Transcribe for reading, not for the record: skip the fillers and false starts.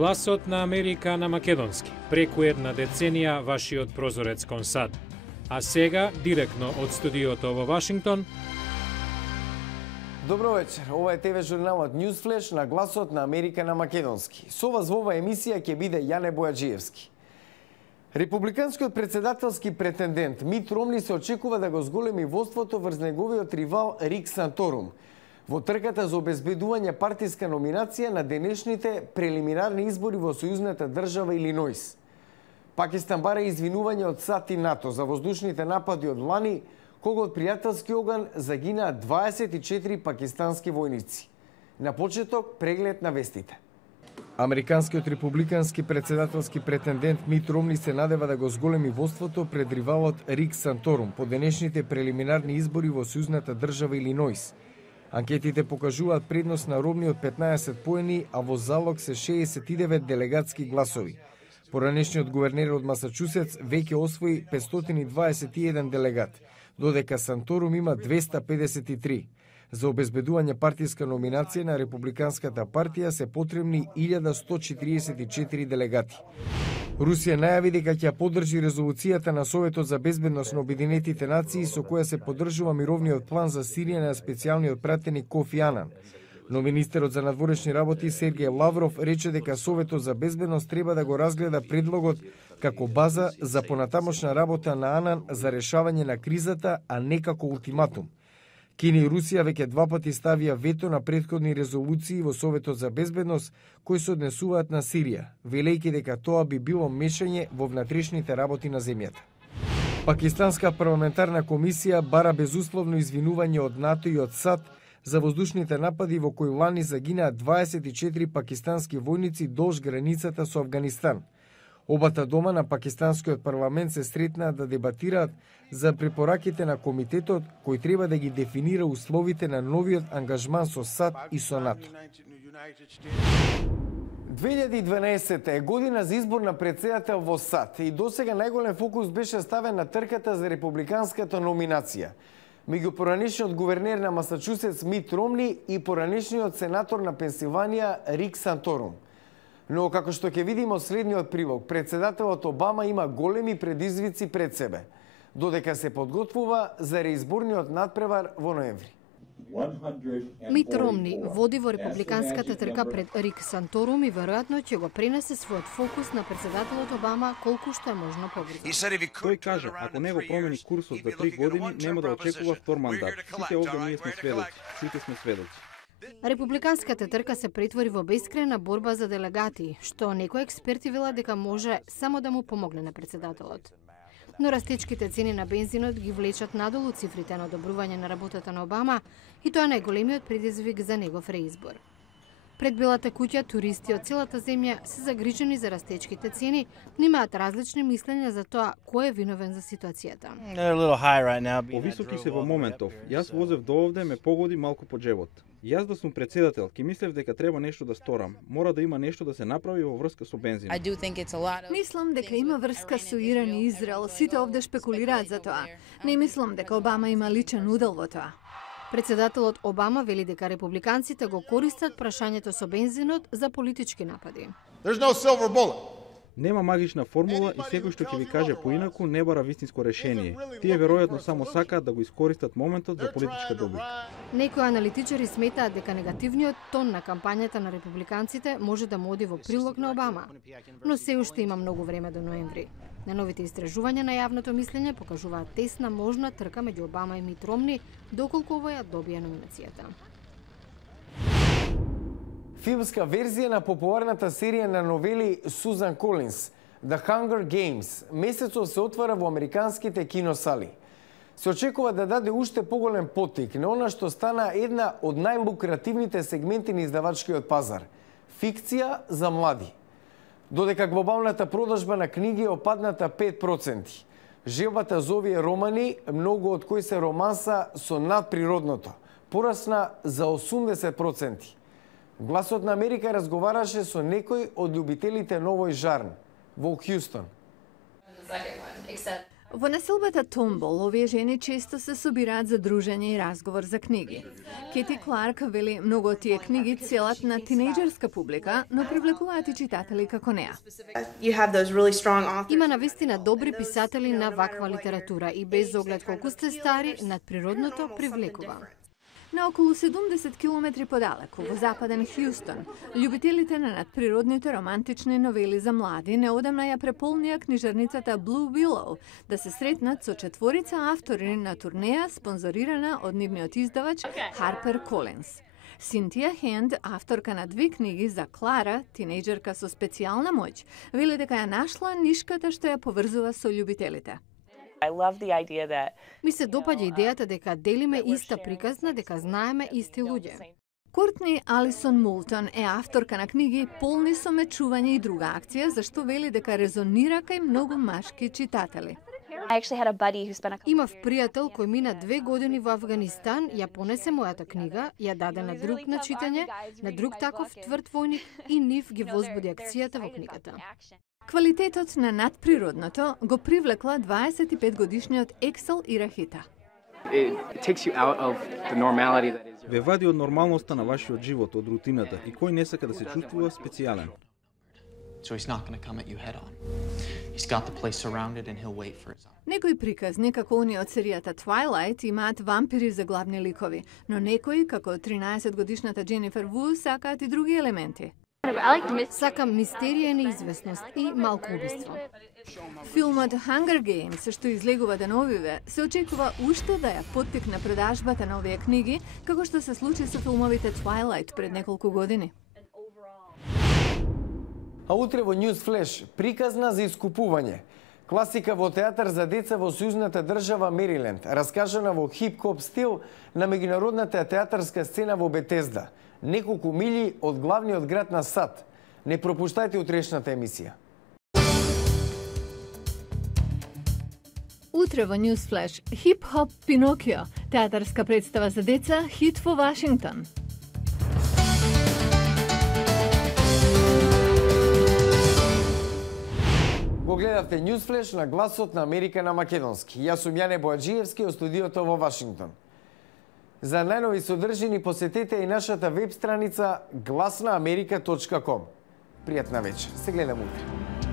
Гласот на Америка на македонски. Преку една деценија вашиот прозорец кон САД. А сега, директно од студиото во Вашингтон. Добро вечер. Ова е ТВ журналот Newsflash на Гласот на Америка на македонски. Со вас во оваа емисија ќе биде Јане Бојаджиевски. Републиканскиот председателски претендент Мит Ромни се очекува да го зголеми воството врз неговиот ривал Рик Санторум во трката за обезбедување партиска номинација на денешните прелиминарни избори во сојузната држава Илинојс. Пакистан бара извинување од САД и НАТО за воздушните напади од лани, кога од пријателски оган загинаа 24 пакистански војници. На почеток, преглед на вестите. Американскиот републикански председателски претендент Мит Ромни се надева да го зголеми воството пред ривалот Рик Санторум по денешните прелиминарни избори во сојузната држава Илинојс. Анкетите покажуваат предност на Ромни од 15 поени, а во залог се 69 делегатски гласови. Поранешниот гувернер од Масачусетс веќе освои 521 делегат, додека Санторум има 253. За обезбедување партиска номинација на Републиканската партија се потребни 1144 делегати. Русија најави дека ќе поддржи резолуцијата на Советот за безбедност на Обединетите нации со која се поддржува мировниот план за Сирија на специјалниот пратеник Кофи Анан. Но министерот за надворешни работи Сергеј Лавров рече дека Советот за безбедност треба да го разгледа предлогот како база за понатамошна работа на Анан за решавање на кризата, а не како ултиматум. Кина и Русија веќе два пати ставија вето на претходни резолуции во Советот за безбедност кои се однесуваат на Сирија, велејќи дека тоа би било мешање во внатрешните работи на земјата. Пакистанска парламентарна комисија бара безусловно извинување од НАТО и од САД за воздушните напади во кои лани загинаа 24 пакистански војници долж границата со Авганистан. Обата дома на пакистанскиот парламент се сретнаа да дебатираат за препораките на комитетот кој треба да ги дефинира условите на новиот ангажман со САД и со НАТО. 2012 е година за избор на претседател во САД и досега најголем фокус беше ставен на трката за републиканската номинација меѓу поранешниот гувернер на Масачусетс Мит Ромни и поранешниот сенатор на Пенсилванија Рик Санторум. Но, како што ќе видиме од следниот прилог, председателот Обама има големи предизвици пред себе, додека се подготвува за реизборниот надпревар во ноември. Мит Ромни води во републиканската трка пред Рик Санторум и веројатно ќе го пренесе својот фокус на председателот Обама колку што е можно побрзо. Тој кажа, ако не го промени курсот за 3 години, нема да очекува втор мандат. Сите овде ние сме сведоци. Сите сме сведоци. Републиканската трка се претвори во бескрајна борба за делегати, што некои експерти велат дека може само да му помогне на председателот. Но растечките цени на бензинот ги влечат надолу цифрите на одобрување на работата на Обама и тоа е најголемиот предизвик за негов реизбор. Пред Белата куќа туристи од целата земја се загрижени за растечките цени, но имаат различни мислења за тоа кој е виновен за ситуацијата. Повисоки се во моментов. Јас возев до овде, ме погоди малку по джебот. Јас да сум председател, ќе мислев дека треба нешто да сторам. Мора да има нешто да се направи во врска со бензинот. Мислам дека има врска со Иран и Израел. Сите овде шпекулираат за тоа. Не мислам дека Обама има личен удел во тоа. Председателот Обама вели дека републиканците го користат прашањето со бензинот за политички напади. Нема магична формула и секој што ќе ви каже поинаку не бара вистинско решение. Тие веројатно само сакаат да го искористат моментот за политичка добивка. Некои аналитичари сметаат дека негативниот тон на кампањата на републиканците може да му оди во прилог на Обама, но се уште има многу време до ноември. На новите истражувања на јавното мислење покажуваат тесна можна трка меѓу Обама и Мит Ромни, доколку овој ја добија номинацијата. Филмска верзија на популарната серија на новели Сузан Колинс, The Hunger Games, месецов се отвара во американските киносали. Се очекува да даде уште поголем поттик на она што стана една од најлукративните сегменти на издавачкиот пазар – фикција за млади. Додека глобалната продажба на книги е опадната 5%. Желбата за овие романи, многу од кои се романса со надприродното, порасна за 80%. Гласот на Америка разговараше со некој од љубителите на овој жарн во Хјустон. Во населбата Томбол, овие жени често се собираат за дружење и разговор за книги. Кети Кларк вели многу од тие книги целат на тинејџерска публика, но привлекуваат и читатели како неа. Има навистина добри писатели на ваква литература и без оглед колку сте стари, надприродното привлекува. На околу 70 километри подалеку, во западен Хјустон, љубителите на надприродните романтични новели за млади неодамна ја преполнија книжарницата Blue Willow да се сретнат со четворица автори на турнеја спонзорирана од нивниот издавач Harper Collins. Синтија Хенд, авторка на 2 книги за Клара, тинејџерка со специјална моќ, вели дека ја нашла нишката што ја поврзува со љубителите. Ми се допаѓа идејата дека делиме иста приказна, дека знаеме исти луѓе. Кортни Алисон Мултон е авторка на книги полни со мечување и друга акција, зашто вели дека резонира кај многу машки читатели. Имав пријател кој мина 2 години во Афганистан, ја понесе мојата книга, ја даде на друг на читање, на друг таков тврд војник и нив ги возбуди акцијата во книгата. Квалитетот на надприродното го привлекла 25-годишниот Ексел Ирахита. Ве вади од нормалноста на вашиот живот, од рутината и кој не сака да се чувствува специјален. Некои приказни, како оние од серијата Twilight, имаат вампири за главни ликови, но некои, како 13-годишната Дженифер Ву, сакаат и други елементи. Сакам мистерија и неизвестност и малку убиство. Филмот Hunger Games, што излегува деновиве, се очекува уште да ја поттикне продажбата на овие книги, како што се случи со филмовите Twilight пред неколку години. А утре во News Flash приказна за искупување. Класика во театар за деца во сојузната држава Мериленд, раскажана во хип-хоп стил на меѓународната театарска сцена во Бетезда, неколку мили од главниот град на САД. Не пропуштајте утрешната емисија. Утре во News Flash, хип-хоп Пинокио, театарска представа за деца, хит во Вашингтон. Го гледавте News Flash на гласот на Америка на македонски. Јас сум Јане Боаджиевски од студиото во Вашингтон. За најнови содржини посетете и нашата веб страница glasnaamerika.com. Пријатна вечер. Се гледаме утре.